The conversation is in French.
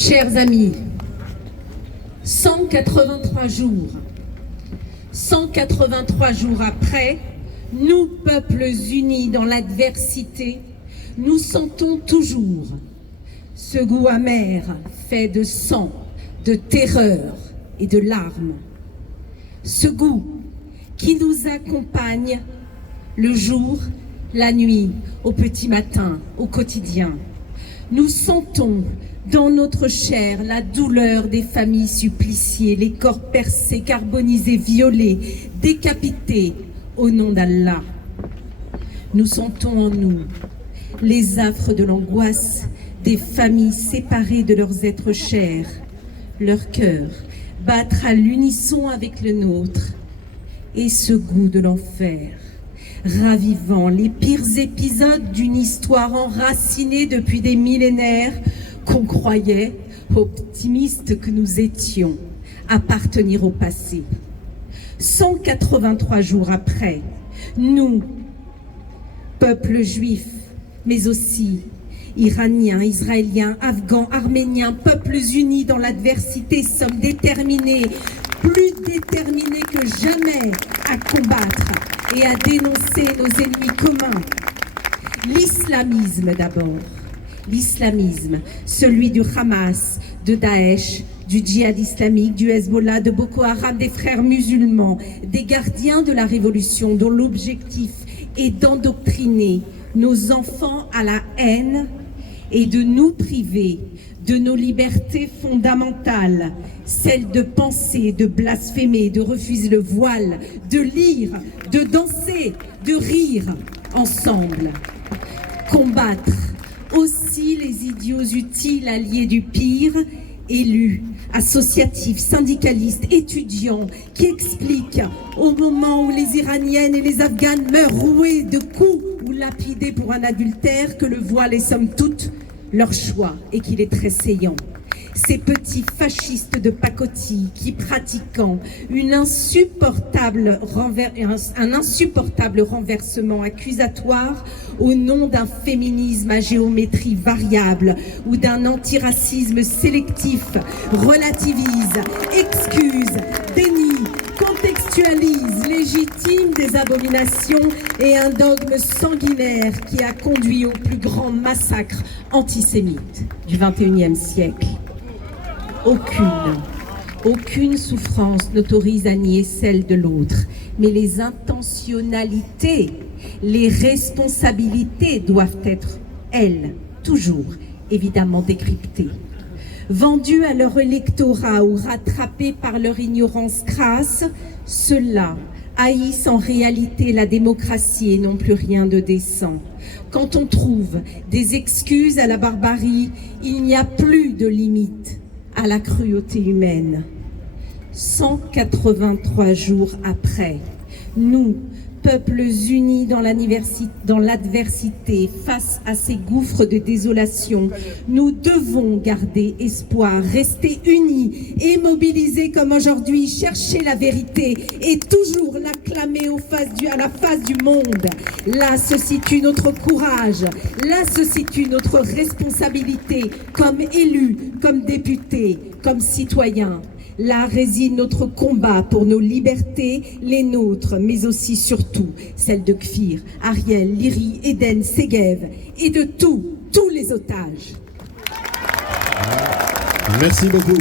Chers amis, 183 jours après, nous, peuples unis dans l'adversité, nous sentons toujours ce goût amer fait de sang, de terreur et de larmes. Ce goût qui nous accompagne le jour, la nuit, au petit matin, au quotidien. Nous sentons dans notre chair la douleur des familles suppliciées, les corps percés, carbonisés, violés, décapités au nom d'Allah. Nous sentons en nous les affres de l'angoisse des familles séparées de leurs êtres chers, leur cœur battre à l'unisson avec le nôtre, et ce goût de l'enfer, ravivant les pires épisodes d'une histoire enracinée depuis des millénaires qu'on croyait, optimistes que nous étions, appartenir au passé. 183 jours après, nous, peuple juif, mais aussi Iraniens, Israéliens, Afghans, Arméniens, peuples unis dans l'adversité, sommes déterminés, plus déterminés que jamais à combattre et à dénoncer nos ennemis communs. L'islamisme d'abord. L'islamisme, celui du Hamas, de Daesh, du djihad islamique, du Hezbollah, de Boko Haram, des frères musulmans, des gardiens de la révolution dont l'objectif est d'endoctriner nos enfants à la haine et de nous priver de nos libertés fondamentales, celles de penser, de blasphémer, de refuser le voile, de lire, de danser, de rire ensemble. Combattre aussi les idiots utiles alliés du pire, élus, associatifs, syndicalistes, étudiants, qui expliquent au moment où les Iraniennes et les Afghanes meurent rouées de coups ou lapidées pour un adultère que le voile est somme toute leur choix et qu'il est très saillant. Ces petits fascistes de pacotille qui pratiquant un insupportable renversement accusatoire au nom d'un féminisme à géométrie variable ou d'un antiracisme sélectif relativisent, excusent, dénient, contextualisent, légitiment des abominations et un dogme sanguinaire qui a conduit au plus grand massacre antisémite du XXIe siècle. Aucune souffrance n'autorise à nier celle de l'autre, mais les intentionnalités, les responsabilités doivent être, elles, toujours, évidemment décryptées. Vendus à leur électorat ou rattrapés par leur ignorance crasse, ceux-là haïssent en réalité la démocratie et n'ont plus rien de décent. Quand on trouve des excuses à la barbarie, il n'y a plus de limite à la cruauté humaine. 183 jours après, nous, peuples unis dans l'adversité, face à ces gouffres de désolation, nous devons garder espoir, rester unis et mobilisés comme aujourd'hui, chercher la vérité et toujours l'acclamer à la face du monde. Là se situe notre courage, là se situe notre responsabilité comme élus, comme députés, comme citoyens. Là réside notre combat pour nos libertés, les nôtres, mais aussi surtout celles de Kfir, Ariel, Liri, Eden, Segev et de tous les otages. Merci beaucoup.